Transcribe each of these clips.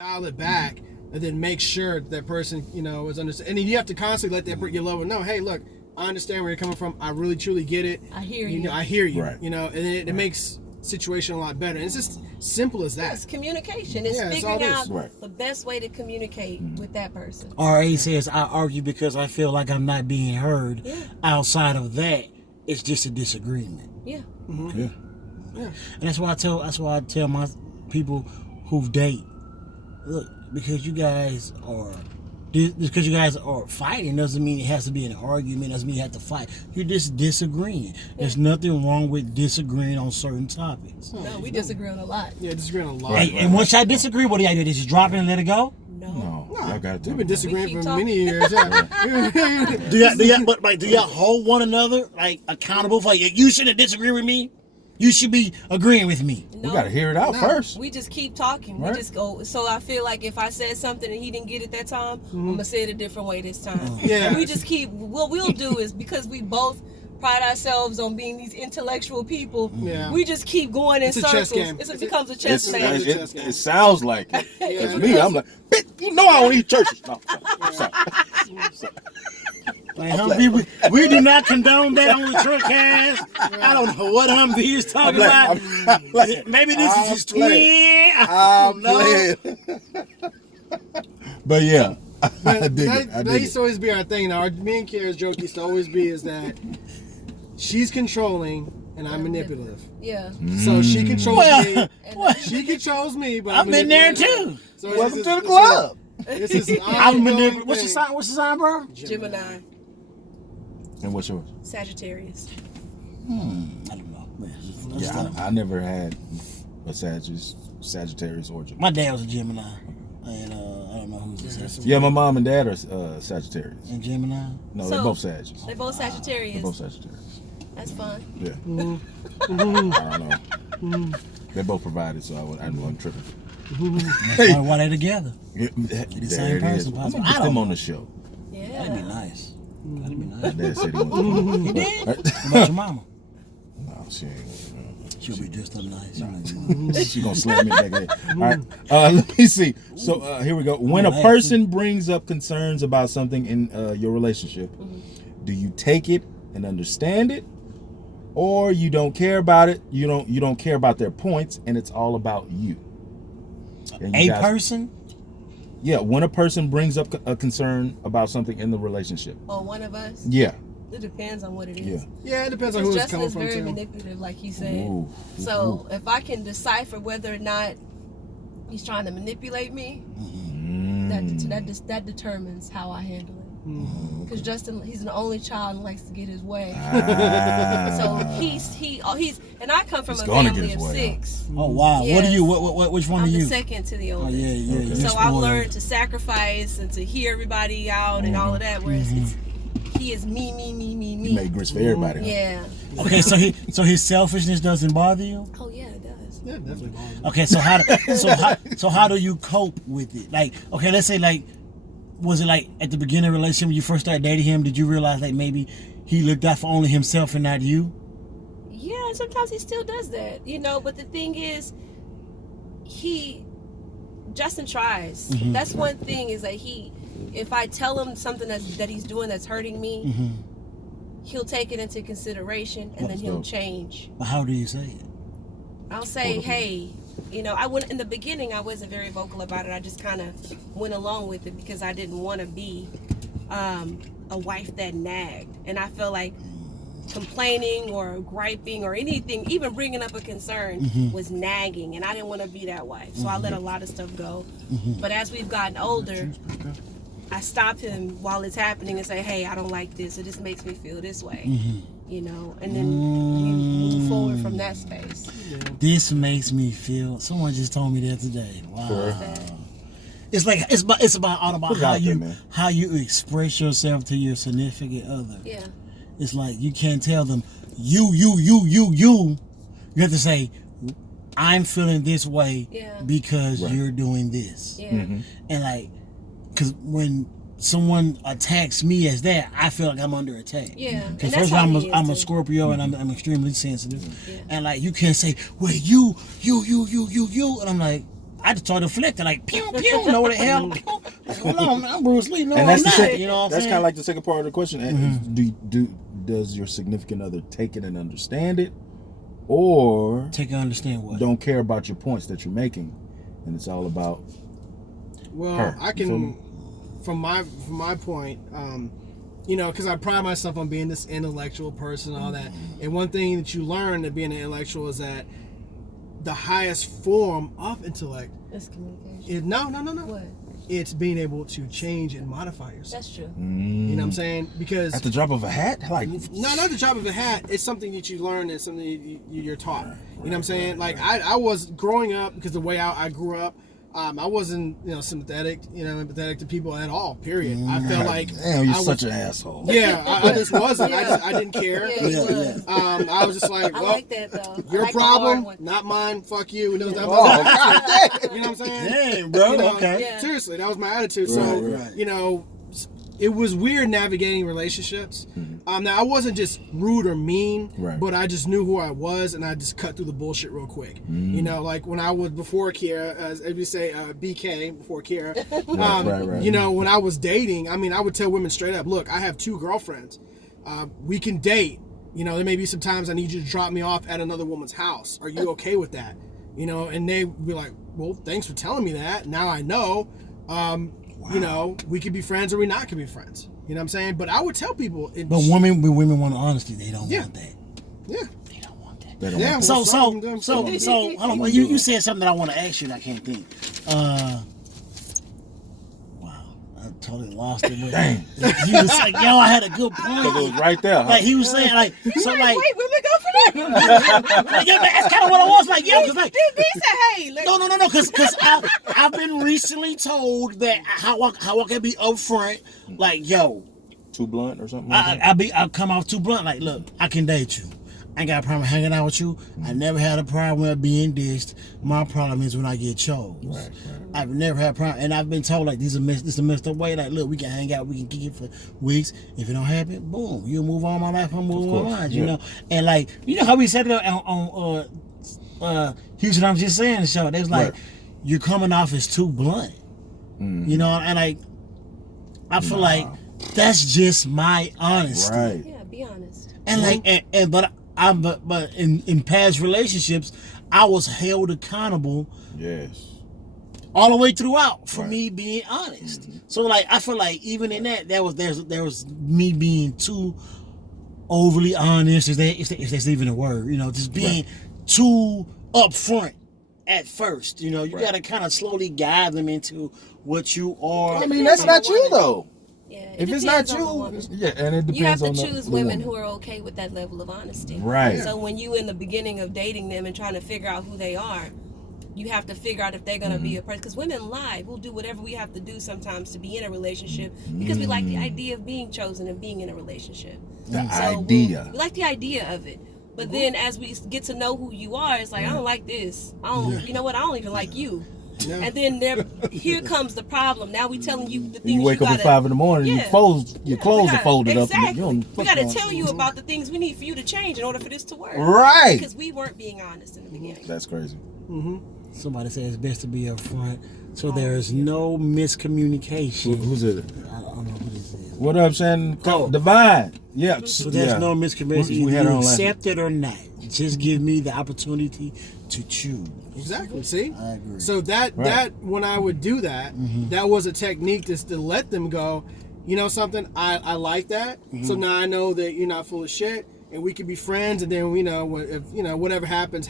dial it back and then make sure that person, is understand. And then you have to constantly let your lover know, hey, look, I understand where you're coming from. I really truly get it. I hear you. I hear you. Right. And it makes situation a lot better. And it's just simple as that. It's communication. It's figuring out the best way to communicate with that person. R.A. says, I argue because I feel like I'm not being heard. Yeah. Outside of that, it's just a disagreement. Yeah. Mm-hmm. Yeah. And that's why I tell my people who date, look, because you guys are fighting doesn't mean it has to be an argument, doesn't mean you have to fight. You're just disagreeing. There's nothing wrong with disagreeing on certain topics. No, we disagree on a lot. Yeah, disagree on a lot. And once I disagree, what do y'all do? Just drop it and let it go? No. I got We've been disagreeing for many years. Do y'all hold one another accountable for you shouldn't disagree with me? You should be agreeing with me. We got to hear it out first. We just keep talking. Right. We just go. So I feel like if I said something and he didn't get it that time, I'm going to say it a different way this time. Yeah. And we just keep, what we'll do is, because we both pride ourselves on being these intellectual people, we just keep going in circles. It becomes a chess match. It sounds like it. It's me. I'm like, I don't eat churches. No, sorry. We do not condone that on the Truckcast. I don't know what Humvee is talking about. Maybe this is his twin. I'm playing. But yeah, I dig it. That used to always be our thing. Now, me and Kara's joke used to always be is that she's controlling and I'm manipulative. Yeah. So she controls me. She controls me, but I've been there too. So welcome to the club. This is I'm manipulative. What's the sign, bro? Gemini. And what's yours? Sagittarius. I don't know. Yeah, I never had a Sagittarius origin. My dad was a Gemini, and I don't know who's the Sagittarius. Yeah, my mom and dad are Sagittarius. And Gemini? No, they're both Sagittarius. They're both Sagittarius. They're both Sagittarius. That's fun. Yeah. I don't know. They both provided, so I wasn't tripping. That's why they're together. Yeah, The same person. I'm gonna get them on the show. Yeah. That'd be nice. That'd be My nice. dad said he wanted He did? What about your mama? No, she ain't. She'll be just as nice. She gonna slam me back there. All right. Let me see. So here we go. When a person brings up concerns about something in your relationship, do you take it and understand it, or you don't care about it? You don't care about their points, and it's all about you. And you guys, person? Yeah. When a person brings up a concern about something in the relationship. Or one of us? Yeah. It depends on what it is. Yeah, it depends on who it's Justin coming is from very too. manipulative, like you said. Ooh. So if I can decipher whether or not he's trying to manipulate me, that determines how I handle it. Because Justin, he's an only child and likes to get his way. So he's and I come from a family of 6. Oh wow! Yes. What are you? What? Which one I'm are you? the second to the oldest. Oh yeah. So I've learned to sacrifice and to hear everybody out and all of that. Whereas he is me. He made grits for everybody. Huh? Yeah. Okay, so his selfishness doesn't bother you? Oh yeah, it does. Yeah, definitely. Okay, so how do you cope with it? Like, okay, let's say was it like at the beginning of the relationship when you first started dating him? Did you realize like maybe he looked out for only himself and not you? Yeah, sometimes he still does that, But the thing is, Justin tries. That's one thing is that if I tell him something that he's doing that's hurting me, he'll take it into consideration and then he'll change. But how do you say it? I'll say, hey, I went in the beginning. I wasn't very vocal about it. I just kind of went along with it because I didn't want to be a wife that nagged, and I feel like complaining or griping or anything, even bringing up a concern, was nagging, and I didn't want to be that wife. So I let a lot of stuff go. But as we've gotten older, I stop him while it's happening and say, hey, I don't like this. It just makes me feel this way. And then we move forward from that space. This makes me feel. Someone just told me that today. Wow. It's like it's all about how you express yourself to your significant other. Yeah. It's like you can't tell them you. You have to say, I'm feeling this way because you're doing this. Yeah. And because when someone attacks me as that, I feel like I'm under attack. Yeah. Because first of all, I'm a Scorpio and I'm extremely sensitive. And you can't say, well, you. And I'm like, I just started deflecting like pew pew. You know what the hell? Pew. Like, hold on, I'm Bruce Lee. No, And I'm that's the not. second. You know what I'm That's saying? kind of like the second part of the question. Does your significant other take it and understand it, or Take and understand what? don't care about your points that you're making, and it's all about Well, her? I You feel can, me? from my point, you know, because I pride myself on being this intellectual person and all that. And one thing that you learn to being an intellectual is that the highest form of intellect That's communication. is no. What? It's being able to change and modify yourself. That's true. You know what I'm saying? Because At the drop of a hat, like no, not the drop of a hat. It's something that you learn and something you're taught. You know what I'm saying? Like I was growing up, because the way I grew up, I wasn't, you know, empathetic to people at all. Period. I felt like damn, you're I such was, an asshole. yeah, I just wasn't. Yeah. I didn't care. Yeah, you Yeah, was. I was just like, I well, like that though. I your like the hard problem, one. not mine. Fuck you. You know, that Oh, was- God damn. you know what I'm saying? Damn, bro. You know, Okay. Yeah. Seriously, that was my attitude. Right, So, right. you know, it was weird navigating relationships. Now, I wasn't just rude or mean, Right. but I just knew who I was, and I just cut through the bullshit real quick. You know, like when I was before Kiera, as you say, BK, before Kiera, right. you know, when I was dating, I mean, I would tell women straight up, look, I have 2 girlfriends. We can date. You know, there may be some times I need you to drop me off at another woman's house. Are you okay with that? You know, and they would be like, well, thanks for telling me that. Now I know. You know, we could be friends or we not could be friends. You know what I'm saying? But I would tell people. But women want honesty. They don't Yeah. want that. Yeah. They don't want that. They don't Yeah. want Well, So some of them hold on. Well, you said something that I want to ask you and I can't think. Wow, I totally lost it. Dang. He was like, yo, I had a good Because it was point. right there. Huh? Like he was saying, like so, like Wait, women go for that? like, yeah, man, that's kind of what I was like, yo, because like. They said, hey, let No, because I've been recently told that how I can be upfront, like, yo, Too blunt or something. Like that? I'll come off too blunt, like, look, I can date you. I ain't got a problem hanging out with you. I never had a problem with being dissed. My problem is when I get chose. Right. I've never had a problem, and I've been told like this is a messed up way. Like, look, we can hang out, we can kick it for weeks. If it don't happen, boom, you move on my life, I'm moving on mine. You yeah. know, and like you know how we said it on Houston. I'm just saying the show. They was like, Right. you're coming off as too blunt. You know, and like I feel like that's just my honesty. Right. Yeah, be honest. And like, but in past relationships, I was held accountable Yes. all the way throughout for Right. me being honest. So like, I feel like even in that, there was me being too overly honest, if that's even a word, you know, just being too upfront at first. You know, you got to kind of slowly guide them into what you are. I mean, that's not you though. Yeah, If it's not depends on the woman. you, yeah, and it depends You have to on choose the women woman. who are okay with that level of honesty. Right. So when you in the beginning of dating them and trying to figure out who they are, you have to figure out if they're going to be a person. Because women lie. We'll do whatever we have to do sometimes to be in a relationship because we like the idea of being chosen and being in a relationship. The So idea. we like the idea of it. But then as we get to know who you are, it's like, I don't like this. I don't, you know what? I don't even like you. Yeah. And then here comes the problem. Now we telling you the things And you wake up gotta, at 5 a.m. and Yeah. your clothes are folded up. Exactly. And you don't We fuck got to on- tell you about the things we need for you to change in order for this to work. Right. Because we weren't being honest in the beginning. That's crazy. Somebody said it's best to be upfront, so there is no miscommunication. Who's it? I don't know who this is. What up, Shannon? Oh. Divine. Yeah. So there's yeah. no miscommunication. We had You her on last accept it or not. Just give me the opportunity to choose. Exactly. See? I agree. So that when I would do that, that was a technique to let them go, you know something, I like that. So now I know that you're not full of shit and we can be friends, and then if whatever happens.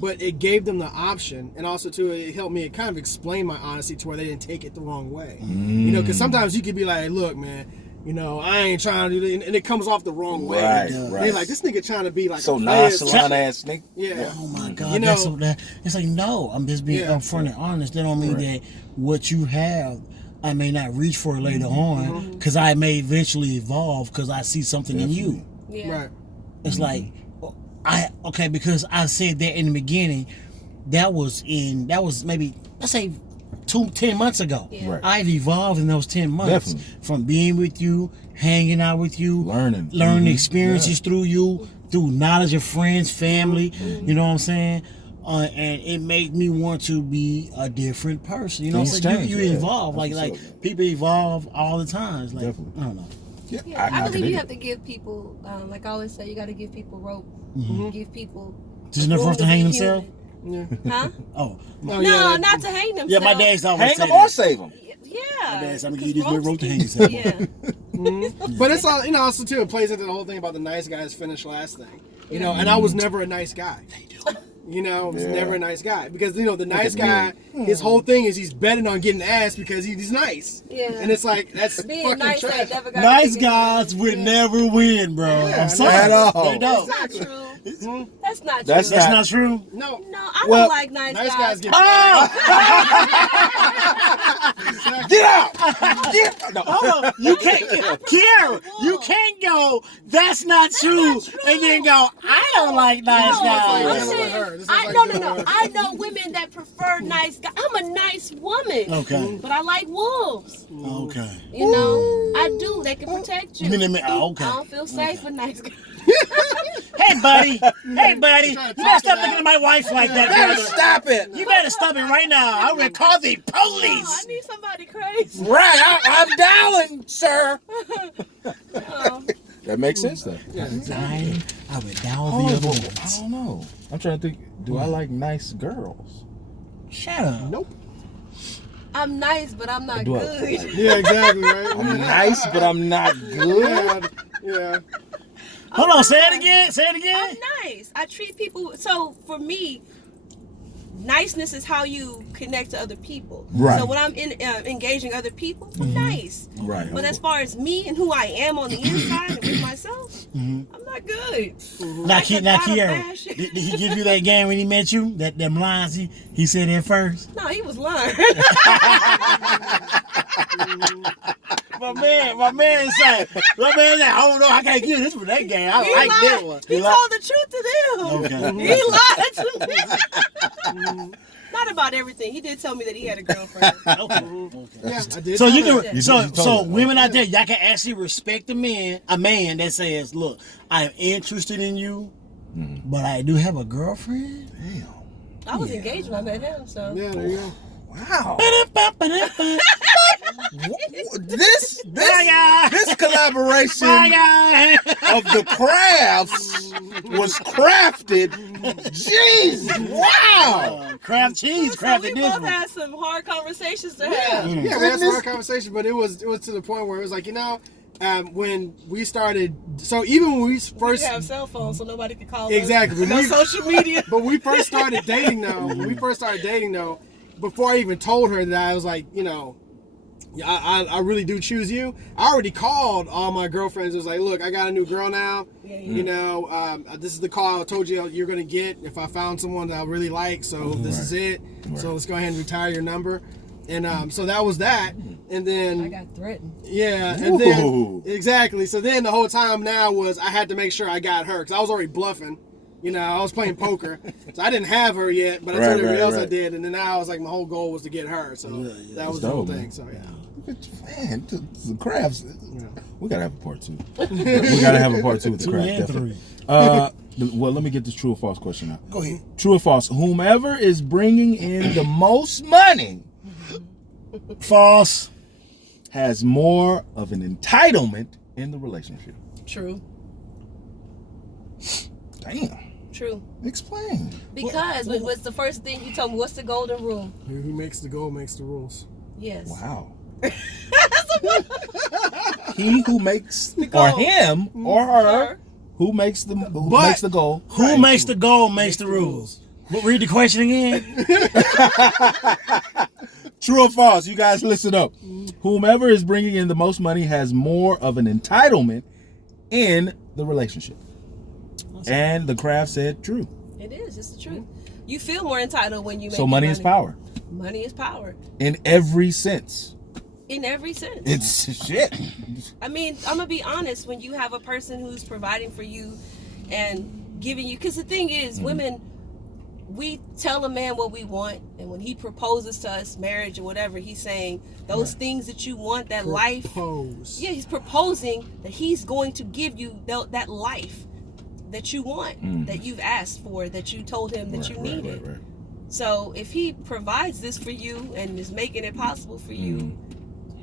But it gave them the option, and also too it helped me kind of explain my honesty to where they didn't take it the wrong way. You know, because sometimes you could be like, look, man, you know, I ain't trying to do this, and it comes off the wrong way. Right, And right. they're like, this nigga trying to be like So a player. nonchalant ass nigga. Yeah. Oh my God, You know- that's so that. It's like, no, I'm just being Yeah. upfront and honest. That don't mean that what you have, I may not reach for it later on, because I may eventually evolve because I see something in you. Yeah. Right. It's like, because I said that in the beginning, that was maybe, let's say 10 months ago. Yeah. Right. I've evolved in those 10 months. Definitely. From being with you, hanging out with you, Learning. experiences through you, through knowledge of friends, family, you know what I'm saying? and it made me want to be a different person. You know, Things so change, you yeah. evolve. That's Like what's up. people evolve all the time. It's like Definitely. I don't know. Yeah, Yeah, I can believe dig you it. have to give people, like I always say, you got to give people rope. Give people. Just enough for us to hang themselves. Yeah. Huh? Oh, Oh, No, yeah, not to hang themselves. yeah. My dad's always Hang say them or that. save them. Yeah. My dad's, I'm gonna because give you this little rope to hang ropes- yourself. Yeah. But it's all, also too, it plays into the whole thing about the nice guys finish last thing. And I was never a nice guy. I was Yeah. never a nice guy because the nice at guy, me. his whole thing is he's betting on getting ass because he's nice. Yeah. And it's like that's Being fucking nice trash. ain't never got Nice to get guys would never win, bro. Yeah, I'm sorry. at all. They don't. That's not true. That's not true. That's That's not true. No. No, I Well, don't like nice Nice guys. guys get Get out! Get no. Hold on. You can't, Kiara, you can't go, that's not true, not true. and then go, I don't like nice No, like I'm dealing guys. with saying, her. This is I like no, dealing no, no. with her. I know women that prefer nice guys. I'm a nice woman. Okay. But I like wolves. Okay. You know, I do. They can protect you. You mean they- okay. I don't feel safe with nice guys. Hey, buddy. Hey, buddy. You better stop looking at my wife like that, Better brother. stop it! You better stop it right now. I will call the Oh, I police. need somebody crazy. Right, I'm dialing, sir. Oh, That makes sense, though. I would dial Oh, the other I ones. don't know. I'm trying to think. Do I like nice girls? Shut up. Nope. I'm nice, but I'm not Do I- good. Yeah, exactly, right? I'm nice, but I'm not good. Yeah. Hold on, say it again. Say it again. I'm nice. I treat people. So for me, niceness is how you connect to other people. Right. So when I'm engaging other people, I'm nice. Right. But as far as me and who I am on the inside and with myself, I'm not good. Now, Like a now god of Kiara, fashion. did he give you that game when he met you? Them lines he said at first? No, he was lying. My man said, I don't know, I can't give this for that game. I He like lied. that one. He You like- told the truth to them. Okay. He lied to me. Not about everything. He did tell me that he had a girlfriend. Okay. Yeah, I did. So tell you her. can, You so told so her. women out there, y'all can actually respect a man that says, "Look, I am interested in you, but I do have a girlfriend." Damn. I was engaged when I met him, so. Yeah, there you go. Wow. Bye, This guys. this collaboration guys. of the crafts was crafted. Jeez. Wow. Craft cheese, So craft we it both different. had some hard conversations to Yeah, have. yeah, we had some hard conversation, but it was to the point where it was like, when we started, so even when we We first, didn't have cell phones, so nobody could call Exactly. us. No We- social media. but we first started dating though, before I even told her that I was like, I really do choose you. I already called all my girlfriends. It was like, look, I got a new girl now. Yeah. This is the call I told you you're gonna get if I found someone that I really like. So this is it. So let's go ahead and retire your number. And so that was that. And then I got threatened. yeah, and Ooh. then exactly. So then the whole time now was I had to make sure I got her because I was already bluffing. I was playing poker, so I didn't have her yet, but I told Right, everybody right, got else I right. did, and then now I was like, my whole goal was to get her. So that was the whole dope, thing. man. So yeah. Man, the crafts. We gotta have a part 2. We gotta have a part 2 with the 2 craft. and Definitely. 3. Well, let me get this true or false question out. Go ahead. True or false? Whomever is bringing in the most money False. has more of an entitlement in the relationship. True. Damn. True. Explain. Because what's the first thing you told me? What's the golden rule? Who makes the goal makes the rules. Yes. Wow. He who makes or goal. him or her Her. who makes the But- makes the goal. Who makes the goal makes the rules. But read the question again. True or false? You guys listen up. Whomever is bringing in the most money has more of an entitlement in the relationship. And the craft said true. It is. It's the truth. You feel more entitled when you make So money is power Money is power. in every sense. In every sense. It's shit. I mean, I'm gonna be honest. When you have a person who's providing for you and giving you, because the thing is, women, we tell a man what we want, and when he proposes to us marriage or whatever, he's saying those things that you want, that life. Pose. Yeah, he's proposing that he's going to give you that life. that you want, that you've asked for, that you told him that you needed. Right. So if he provides this for you and is making it possible for you,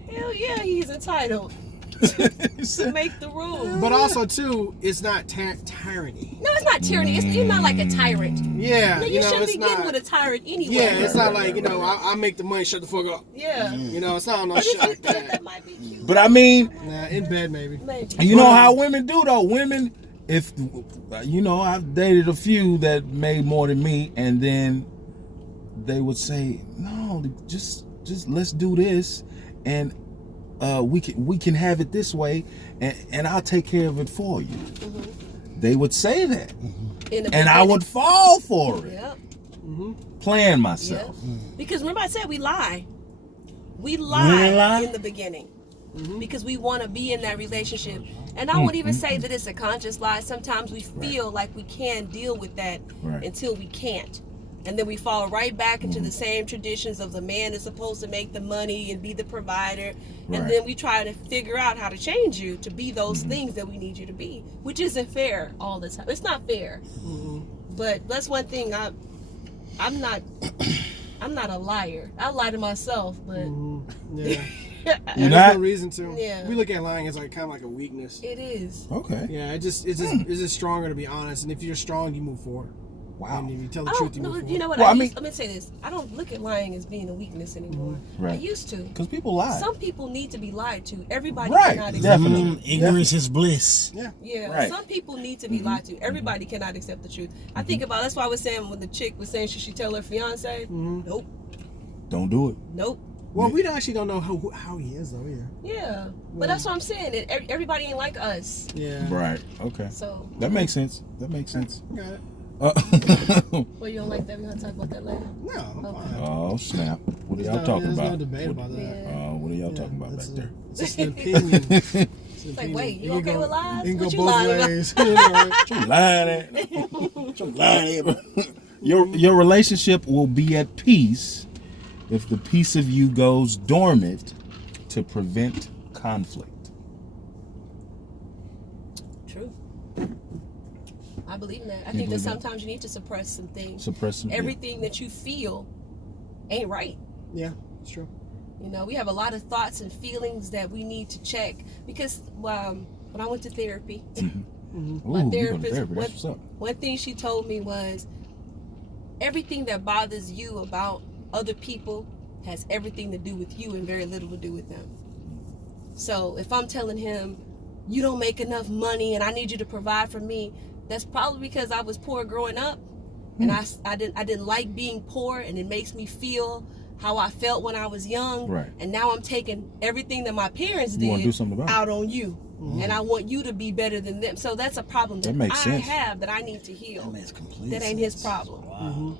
hell yeah, he's entitled to make the rules. But also too, it's not tyranny. No, it's not tyranny. You're not like a tyrant. Yeah, No, you shouldn't it's be getting not. with a tyrant anyway. Yeah, it's not like I make the money, shut the fuck up. Yeah. You know, it's not no But shit if you like think that. that might be cute. But I mean, Nah, in bed maybe. Maybe. you know how women do though. Women, if I've dated a few that made more than me, and then they would say, "No, just let's do this, and we can have it this way, and I'll take care of it for you." They would say that, and I would fall for it, Yep. playing Yep. myself. Because remember I said we lie. We Really lie lie? in the beginning. Because we want to be in that relationship. And I won't even say that it's a conscious lie. Sometimes we feel like we can deal with that until we can't. And then we fall right back into the same traditions of the man is supposed to make the money and be the provider. And then we try to figure out how to change you to be those things that we need you to be, which isn't fair all the time. It's not fair. But that's one thing I'm not a liar. I lie to myself, but Yeah. You're There's not? no reason to. Yeah. We look at lying as like kind of like a weakness. it is. Okay. Yeah, it's just stronger to be honest. And if you're strong, you move forward. Wow. And if you tell I the truth, don't you know. move forward. You know what? Well, I I mean- let me say this. I don't look at lying as being a weakness anymore. Right. I used to. Because people lie. Some people need to be lied to. Everybody Right, cannot accept definitely. Ignorance is bliss. Yeah. Yeah, Right. some people need to be lied to. Everybody cannot accept the truth. I think about that's why I was saying when the chick was saying should she tell her fiance? Nope, Don't do it. nope. Well, we actually don't know how he is though. Yeah. Yeah, but that's what I'm saying. Everybody ain't like us. Yeah. Right. Okay. So That makes sense. That makes sense. Got it. well, you don't like that? We gonna talk about that later. No. I'm Okay. fine. Oh snap! What are There's y'all talking there's about? no debate What- about that. Yeah. what are y'all Yeah, talking about back that's there? It's just an opinion. It's an It's like, opinion. wait, you It can okay go- with lies? It can What go you both lying about? ways. Right. You lying at? You lying at? Your relationship will be at peace if the piece of you goes dormant to prevent conflict. True. I believe in that. I You think that believe that? sometimes you need to suppress some things. Suppress some. Everything that you feel ain't right. Yeah, it's true. You know, we have a lot of thoughts and feelings that we need to check because when I went to therapy, Ooh, my you go to therapist, therapy. That's what's up. one thing she told me was everything that bothers you about other people has everything to do with you and very little to do with them. So if I'm telling him, you don't make enough money and I need you to provide for me, that's probably because I was poor growing up and I didn't like being poor, and it makes me feel how I felt when I was young. Right. And now I'm taking everything that my parents You wanna did do something about it. out on you. And I want you to be better than them. So that's a problem that makes I sense. have that I need to That heal. makes complete That ain't sense. his problem. Wow.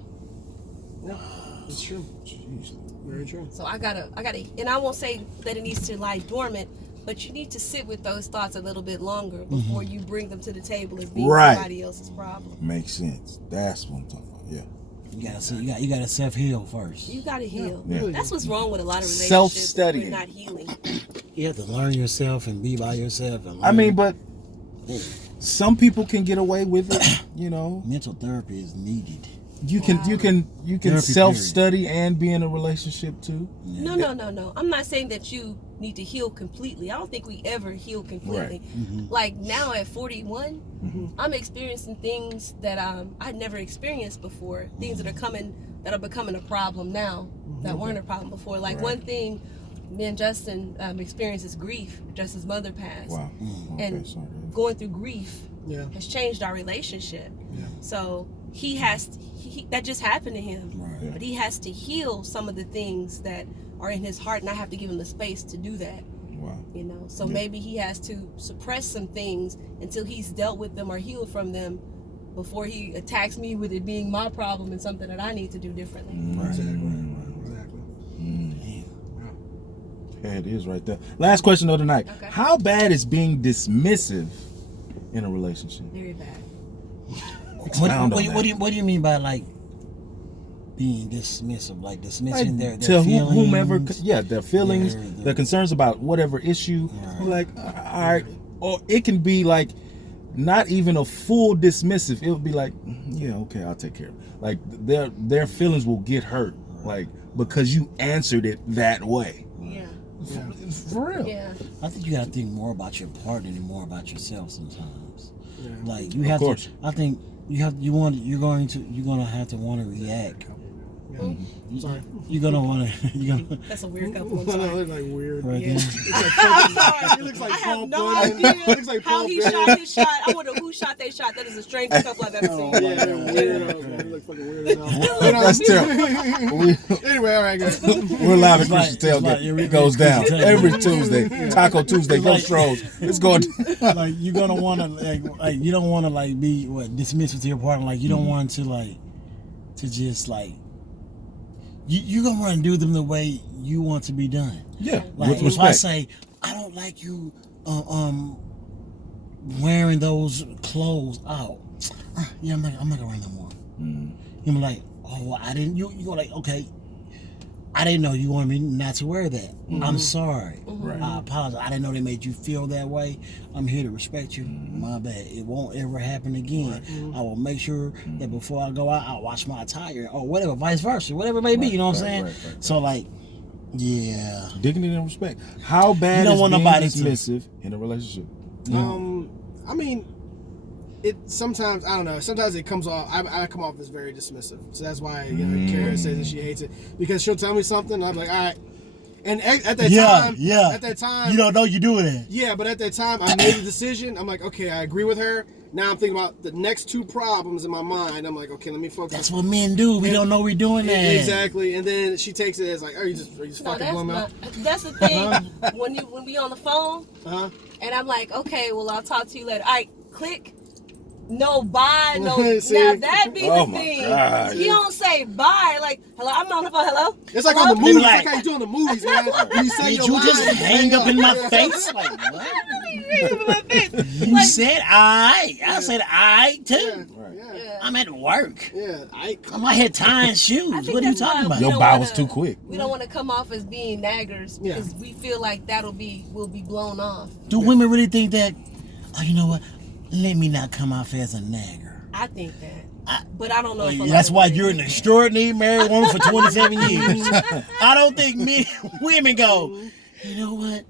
Yeah, it's true. Jeez. Very true. So I gotta, and I won't say that it needs to lie dormant, but you need to sit with those thoughts a little bit longer before you bring them to the table as being Right. somebody else's problem. Makes sense. That's what I'm talking about. Yeah. You gotta self heal first. You gotta heal. Yeah. That's what's wrong with a lot of relationships. Self-studying. We're not healing. You have to learn yourself and be by yourself. And I learn. mean, but some people can get away with it. You know, mental therapy is needed. you can Therapy self-study and be in a relationship too. No. I'm not saying that you need to heal completely. I don't think we ever heal completely. Like now at 41, I'm experiencing things that I'd never experienced before. Things that are becoming a problem now that weren't a problem before. Like one thing, me and Justin experiences grief. Justin's mother passed. Wow. Okay, And sorry. going through grief Yeah. has changed our relationship. So that just happened to him. Right. But he has to heal some of the things that are in his heart, and I have to give him the space to do that. Wow. You know, so maybe he has to suppress some things until he's dealt with them or healed from them before he attacks me with it being my problem and something that I need to do differently. Exactly. Yeah, it is right there. Last question of the night. Okay. How bad is being dismissive in a relationship? Very bad. Expound on that. What do you mean by like being dismissive? Like dismissing their to feelings? whomever, their feelings, Their- their concerns about whatever issue. Right. Like, all right, or it can be like not even a full dismissive. It'll be like, yeah, okay, I'll take care of it. Like their feelings will get hurt, like because you answered it that way. Yeah. For real. Yeah. I think you gotta think more about your partner than more about yourself sometimes. Yeah. Like you have course. to. I think you're gonna have to want to react. Sorry. You're gonna want to. That's a weird couple. I'm I know, sorry. they're like weird. Right Yeah. He looks like I Paul have no Bunyan. idea He looks like how Paul he Bunyan. shot his shot. I wonder who shot their shot. That is the strangest couple I've ever seen. Yeah, they're weirdos, man. They look fucking weird as hell. That's terrible. Anyway, all right, guys. We're live at It's like- Christian Tailgate. it's like It goes down Christian every Tailgate. Tuesday. Taco Tuesday. Go like- Stros. It's going. Like you're gonna want to like you don't want to like be dismissive to your partner. Like you don't want to to just like you gonna want to do them the way you want to be done. Yeah, Like with if I respect. say I don't like you wearing those clothes out, yeah, I'm not gonna wear no more. You're like, oh, I didn't. You go like, okay, I didn't know you wanted me not to wear that. I'm sorry. Right. I apologize. I didn't know they made you feel that way. I'm here to respect you. My bad. It won't ever happen again. I will make sure that before I go out, I'll wash my attire or whatever, vice versa, whatever it may be. You know what I'm saying? Right. So like, yeah. Dignity and respect. How bad You don't is want being nobody to- dismissive in a relationship? I mean, it sometimes, I don't know, sometimes it comes off, I come off as very dismissive. So that's why Kara says that she hates it. Because she'll tell me something, and I'm like, all right. And at that time, You don't know you're doing it. yeah, but at that time, I made a decision. I'm like, okay, I agree with her. Now I'm thinking about the next two problems in my mind. I'm like, okay, let me focus. That's what men do. We don't know we're doing that. Exactly. And then she takes it as like, oh, you just No, fucking blow me out. that's the thing. when we on the phone, Uh-huh. and I'm like, okay, well, I'll talk to you later. All right, click. No, bye. No. See? Now that be Oh the my thing. God. You don't say bye. Like, hello, I'm on the phone. Hello. It's like Hello? on the movies. like- It's like how you do in the movies, man. When you say Did your you just line, hang up in my face? Like, what? You Like- said I said I too. Yeah. Right. Yeah. Yeah. I'm at work. Yeah. I'm out here tying I shoes. think What are you that's why talking about? we Your don't bow wanna- was too quick. We don't want to come off as being naggers Yeah. because we feel like will be blown off. Do women really think that? Oh, you know what? Let me not come off as a nagger. I think that, but I don't know. If a lot That's of why women you're an think that. extraordinary married woman for 27 years. I don't think women go, you know what?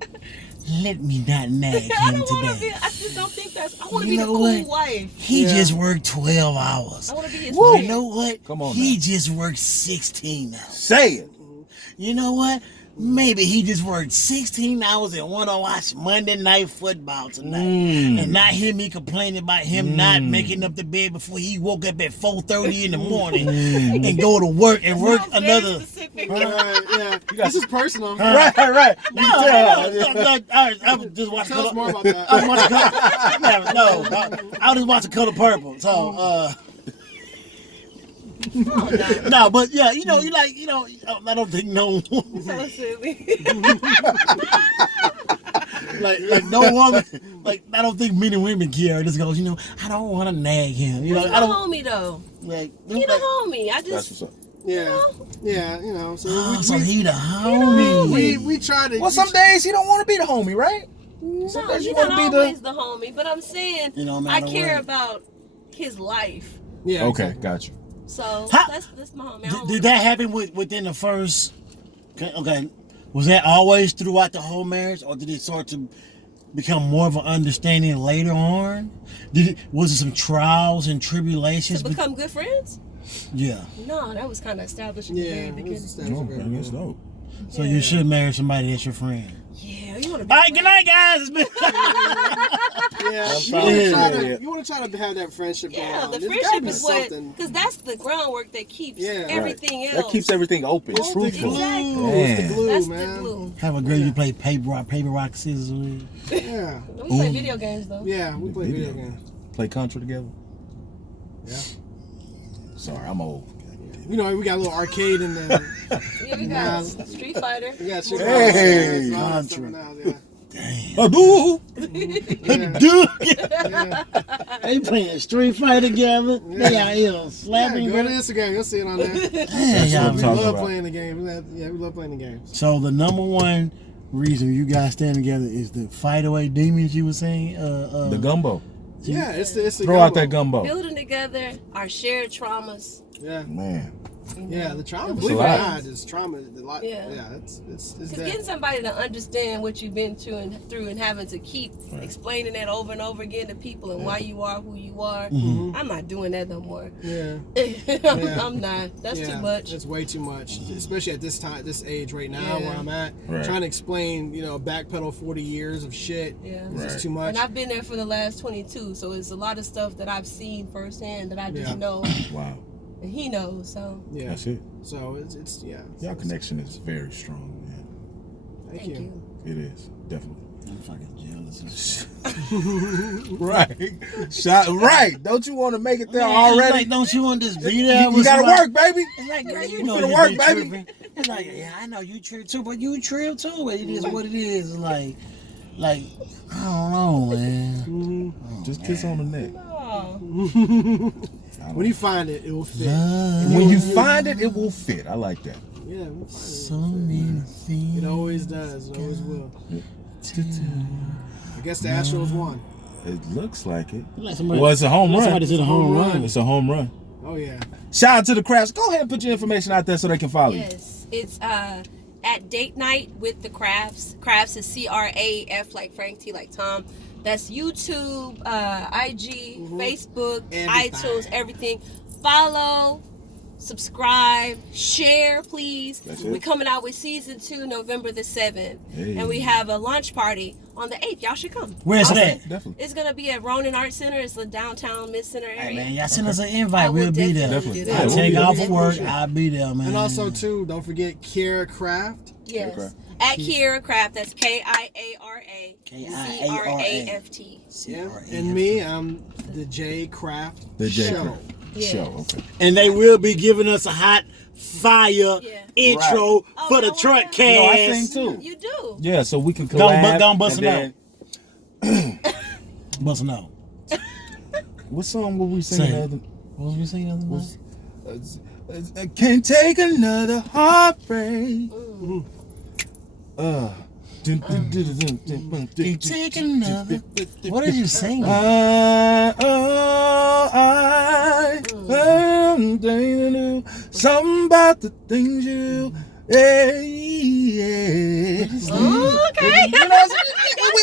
Let me not nag I him don't want to be. today. I just don't think that's. I want to You be the know cool what? wife. He Yeah. just worked 12 hours. I want to be his You friend. know what? Come on He now. just worked 16 hours. Say it. You know what? Maybe he just worked 16 hours and want to watch Monday Night Football tonight and not hear me complaining about him not making up the bed before he woke up at 4:30 in the morning and go to work and work Sounds very another. specific. Yeah. This is personal. Right. No, I was just watching. Tell us more about I that. was watching Color. I was just watching Color Purple. So, no, but yeah, you know, I don't think no, So silly. like no woman, like I don't think many women care. Just goes, you know, I don't want to nag him. You know, He's I a don't homie though. like. He the homie. I That's just. what's up. Yeah. Yeah. You know. So Oh, we, so we, he the homie. we try to. Well, some days he don't want to be the homie, right? No, Sometimes you're you wanna not be always the homie. But I'm saying You know, no I matter care what. about his life. Yeah. Okay, got you. So How- that's my homie. I don't Did wanna- that happen within the first? Okay, was that always throughout the whole marriage, or did it start to become more of an understanding later on? Was it some trials and tribulations? to become good friends? Yeah. No, that was kind of established in the Yeah. very it beginning. was established No, very that's well. dope. So you should marry somebody that's your friend. Yeah, you want to be. All right, good night, guys. It's been- Yeah, That's you fine. want to try Yeah. to you want to try to have that friendship going Yeah, on. the There's gotta friendship be is what, something. because that's the groundwork that keeps Yeah. Right. everything Right. else. That keeps everything open, It's the truthful. glue. Exactly. It's the Man. glue, That's man. the glue. Have a girl you play paper, rock, scissors with. Yeah, We play video games though. yeah, we play video games. Play Contra together. Yeah, Sorry, I'm old. you know we got a little arcade in there. Yeah, we got Street Fighter. We got shit. Hey, all that stuff Contra. now, yeah. Oh, boo! Yeah. Dude, Yeah. they playing Street Fighter together. They out here Yeah, slapping. go to Instagram, you'll see it on there. Man, That's y'all what I'm We talking love about. playing the game. Yeah, we love playing the games. So the number one reason you guys stand together is the fight away demons you were saying. The gumbo. Yeah, it's the Throw out that gumbo. Building together our shared traumas. Yeah, Man. yeah. The trauma, It's believe a it or lot. not, is trauma. A lot. Yeah. Yeah, it's Because that. getting somebody to understand what you've been through and having to keep explaining that over and over again to people and why you are who you are, I'm not doing that no more. Yeah. I'm not. That's too much. It's way too much, especially at this time, this age right now Yeah. where I'm at. Right. Trying to explain, backpedal 40 years of shit. Yeah. It's just Right. too much. And I've been there for the last 22, so it's a lot of stuff that I've seen firsthand that I just Yeah. know, Wow. and he knows. So Yeah. That's it. So it's yeah. Y'all connection is very strong, man. Thank you. It is, definitely. I'm fucking jealous. Right. Right. Don't you want to make it there Man, already? Like, don't you want this be there? You with gotta somebody? work, baby. It's like, girl, you You know finna you work, be baby. tripping. It's like, yeah, I know you trip too, but you trip too. But it is what it is. It's like, I don't know, man. Just kiss on the neck. oh, When you find it, it will fit. When you find it, it will fit. I like that. Yeah, we'll find So many things. it. It always does. It always will. I guess the Astros won. It looks like it. Like somebody, Well, it's a home run. Somebody's in a home run. It's a home run. Oh yeah. Shout out to the Crafts. Go ahead and put your information out there so they can follow you. yes, it's at Date Night with the Crafts. Crafts is CRAF like Frank T like Tom. That's YouTube, IG, Facebook, Everything. iTunes, everything. Follow, subscribe, share, please. That's We're it. coming out with season 2, November the 7th, Hey. and we have a launch party on the 8th. Y'all should come. Where's I'll that? say- Definitely. It's gonna be at Ronin Art Center. It's the downtown Mid Center area. Hey, man, y'all send us an I invite. will We'll be there. definitely do Definitely. that. I'll Yeah, take we'll off be of there. work. Sure. I'll be there, man. And also too, don't forget Kiera Craft. Yes. Kiera At Kiera Craft. That's KIARA K-I-A-R-A. CRAFT. Yeah. And me, I'm the J Craft The J Show. Craft Yes. Show. Okay. And they will be giving us a hot fire Yeah. intro Oh, for the no, truck no, cast. No, I sing too. You do. Yeah, so we can Don't collab. bust and it then- Bust no. What song were we singing? Sing. the other- What was we saying the other night? I can't take another heartbreak. Take another. What did you sing? I am something about the things you. Yeah. Oh, okay. You know,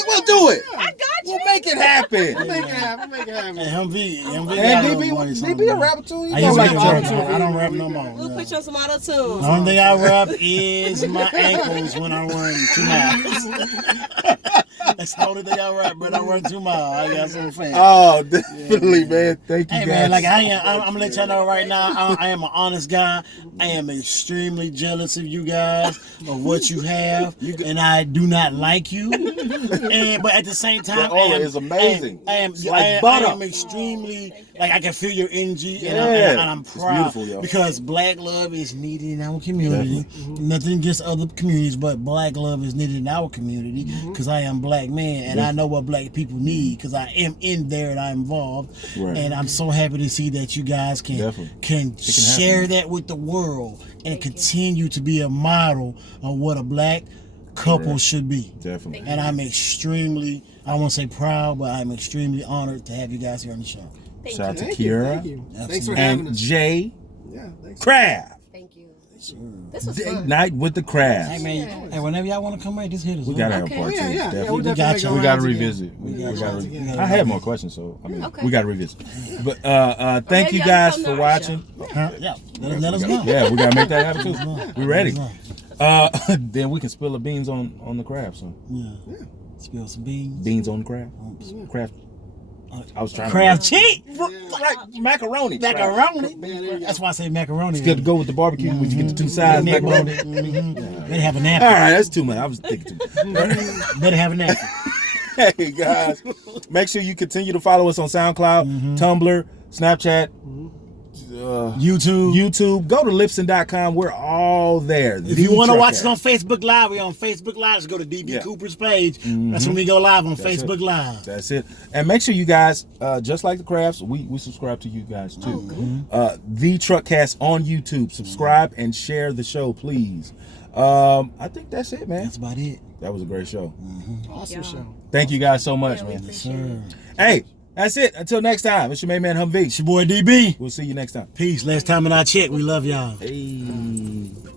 we'll do it. I got you. We'll make it happen. Make it happen. Make it happen. Hey, MV And got DB a rapper too. I You used know, to like rap, auto-tune. I don't rap no more. We'll Yeah. put you on some auto tunes. The only thing I rap is my ankles when I run 2 miles. That's the only thing I rap, but I run 2 miles. I got some fans. Oh, definitely, man. Thank you, Hey guys. man, like I'm gonna let y'all know right now, I am an honest guy. I am extremely jealous of you guys, of what you have, and I do not like you. But at the same time, Your aura is amazing. I am, It's like I butter. am extremely like I can feel your energy, and, Yeah. and I'm It's proud beautiful, yo. because Black love is needed in our community. Nothing against other communities, but Black love is needed in our community because I am Black man, and I know what Black people need because I am in there and I'm involved. Right. And I'm so happy to see that you guys can Definitely. can share happen. that with the world and continue to be a model of what a Black couple Right. should be. Definitely. And I'm extremely, I don't want to say proud, but I'm extremely honored to have you guys here on the show. Thank Shout out you. to Thank you. Kira Thank you. Thanks for having and us. Jay Yeah. Thanks. Craft. Thank you. This was Date fun. night with the Crafts. Hey man, hey, whenever y'all want to come back, just hit us. We up. gotta have Okay. a part Yeah, two. yeah, yeah. Definitely. We got definitely you. make We gotta rounds again. revisit. We got I had more questions, so I mean, Okay. we gotta revisit. But thank maybe you I'll guys come to for our watching. Huh? Yeah, let us know. Yeah, we gotta make that happen too. We ready? Let us know. Then we can spill the beans on the craft. So Yeah. Spill some beans. beans on the craft. Craft. I was trying Craft cheese. like macaroni. Macaroni. Yeah, there you go. That's why I say macaroni. It's good to go with the barbecue when you get the two sides macaroni. Better have a All napkin. right, that's too much. I was thinking too much. Better have a napkin. Hey guys, make sure you continue to follow us on SoundCloud, Tumblr, Snapchat, YouTube. Go to Lipson.com. We're all there. If you want to watch us on Facebook Live, we're on Facebook Live. Just go to DB Yeah. Cooper's page. That's when we go live on Facebook Live. That's it. And make sure you guys, just like the Crafts, we subscribe to you guys too. The Truckcast on YouTube. Subscribe and share the show, please. I think that's it, man. That's about it. That was a great show. Awesome show. Thank you guys so much, Yeah, we man. appreciate it. Hey, That's it. Until next time, it's your main man Humvee. It's your boy DB. We'll see you next time. Peace. Last time in our check. We love y'all. Hey.